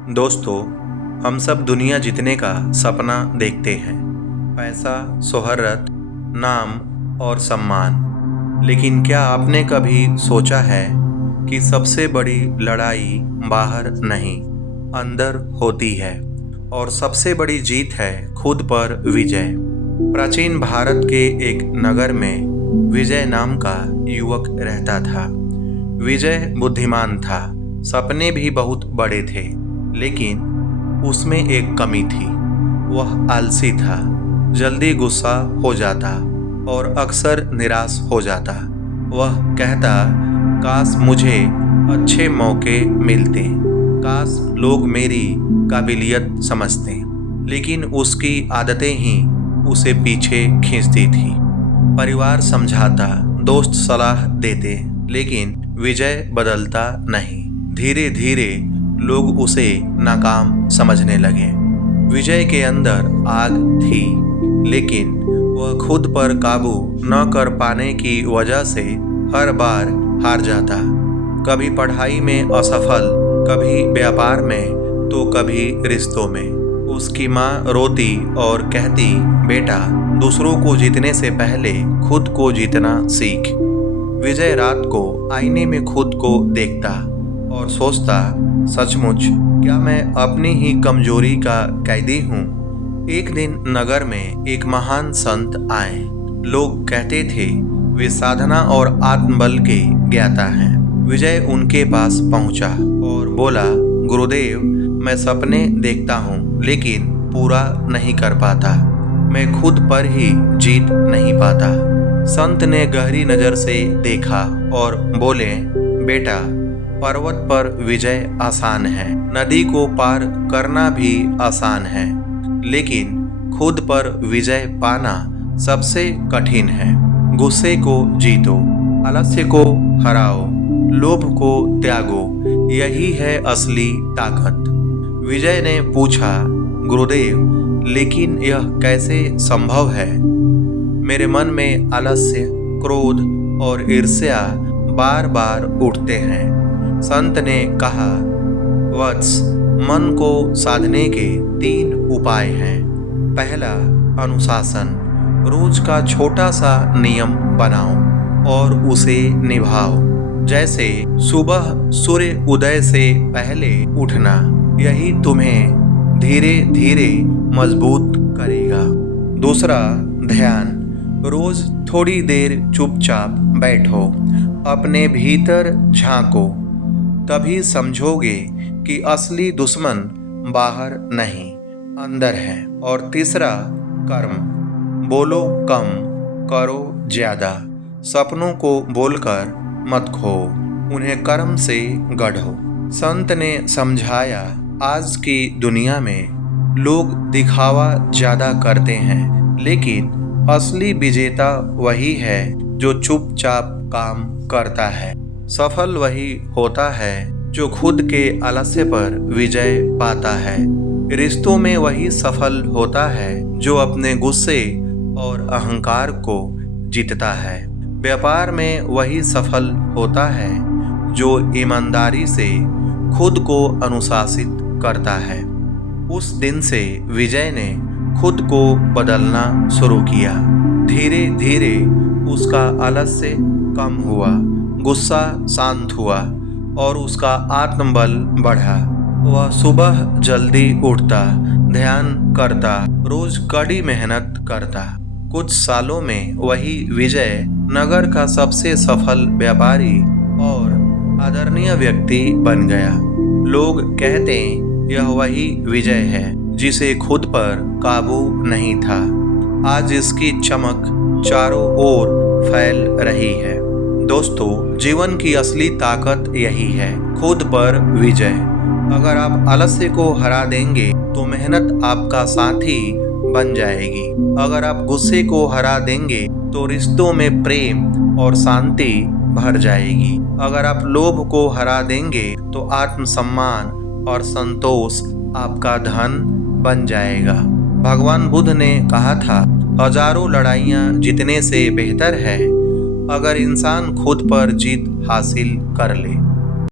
दोस्तों, हम सब दुनिया जीतने का सपना देखते हैं। पैसा, शोहरत, नाम और सम्मान। लेकिन क्या आपने कभी सोचा है कि सबसे बड़ी लड़ाई बाहर नहीं, अंदर होती है। और सबसे बड़ी जीत है खुद पर विजय। प्राचीन भारत के एक नगर में विजय नाम का युवक रहता था। विजय बुद्धिमान था, सपने भी बहुत बड़े थे, लेकिन उसमें एक कमी थी। वह आलसी था, जल्दी गुस्सा हो जाता और अक्सर निराश हो जाता। वह कहता, काश मुझे अच्छे मौके मिलते, काश लोग मेरी काबिलियत समझते। लेकिन उसकी आदतें ही उसे पीछे खींचती थी। परिवार समझाता, दोस्त सलाह देते, लेकिन विजय बदलता नहीं। धीरे धीरे लोग उसे नाकाम समझने लगे। विजय के अंदर आग थी, लेकिन वह खुद पर काबू न कर पाने की वजह से हर बार हार जाता। कभी पढ़ाई में असफल, कभी व्यापार में, तो कभी रिश्तों में। उसकी माँ रोती और कहती, बेटा, दूसरों को जीतने से पहले खुद को जीतना सीख। विजय रात को आईने में खुद को देखता और सोचता, सचमुच क्या मैं अपनी ही कमजोरी का कैदी हूँ। एक दिन नगर में एक महान संत आए। लोग कहते थे वे साधना और आत्मबल के ज्ञाता हैं। विजय उनके पास पहुंचा और बोला, गुरुदेव, मैं सपने देखता हूँ, लेकिन पूरा नहीं कर पाता। मैं खुद पर ही जीत नहीं पाता। संत ने गहरी नजर से देखा और बोले, बेटा, पर्वत पर विजय आसान है, नदी को पार करना भी आसान है, लेकिन खुद पर विजय पाना सबसे कठिन है। गुस्से को जीतो, आलस्य को हराओ, लोभ को त्यागो, यही है असली ताकत। विजय ने पूछा, गुरुदेव, लेकिन यह कैसे संभव है? मेरे मन में आलस्य, क्रोध और ईर्ष्या बार बार उठते हैं। संत ने कहा, वत्स, मन को साधने के 3 उपाय हैं। पहला, अनुशासन। रोज का छोटा सा नियम बनाओ और उसे निभाओ। जैसे सुबह सूर्य उदय से पहले उठना। यही तुम्हें धीरे धीरे मजबूत करेगा। दूसरा, ध्यान। रोज थोड़ी देर चुपचाप बैठो, अपने भीतर झांको, तभी समझोगे कि असली दुश्मन बाहर नहीं, अंदर है। और तीसरा, कर्म। बोलो कम, करो ज्यादा। सपनों को बोलकर मत खो, उन्हें कर्म से गढ़ो। संत ने समझाया, आज की दुनिया में लोग दिखावा ज्यादा करते हैं, लेकिन असली विजेता वही है जो चुपचाप काम करता है। सफल वही होता है जो खुद के आलस्य पर विजय पाता है। रिश्तों में वही सफल होता है जो अपने गुस्से और अहंकार को जीतता है। व्यापार में वही सफल होता है जो ईमानदारी से खुद को अनुशासित करता है। उस दिन से विजय ने खुद को बदलना शुरू किया। धीरे धीरे उसका आलस्य कम हुआ, गुस्सा शांत हुआ और उसका आत्मबल बढ़ा। वह सुबह जल्दी उठता, ध्यान करता, रोज कड़ी मेहनत करता। कुछ सालों में वही विजय नगर का सबसे सफल व्यापारी और आदरणीय व्यक्ति बन गया। लोग कहते हैं, यह वही विजय है जिसे खुद पर काबू नहीं था। आज इसकी चमक चारों ओर फैल रही है। दोस्तों, जीवन की असली ताकत यही है, खुद पर विजय। अगर आप आलस्य को हरा देंगे तो मेहनत आपका साथी बन जाएगी। अगर आप गुस्से को हरा देंगे तो रिश्तों में प्रेम और शांति भर जाएगी। अगर आप लोभ को हरा देंगे तो आत्मसम्मान और संतोष आपका धन बन जाएगा। भगवान बुद्ध ने कहा था, हजारों लड़ाइयाँ जीतने से बेहतर है अगर इंसान खुद पर जीत हासिल कर ले।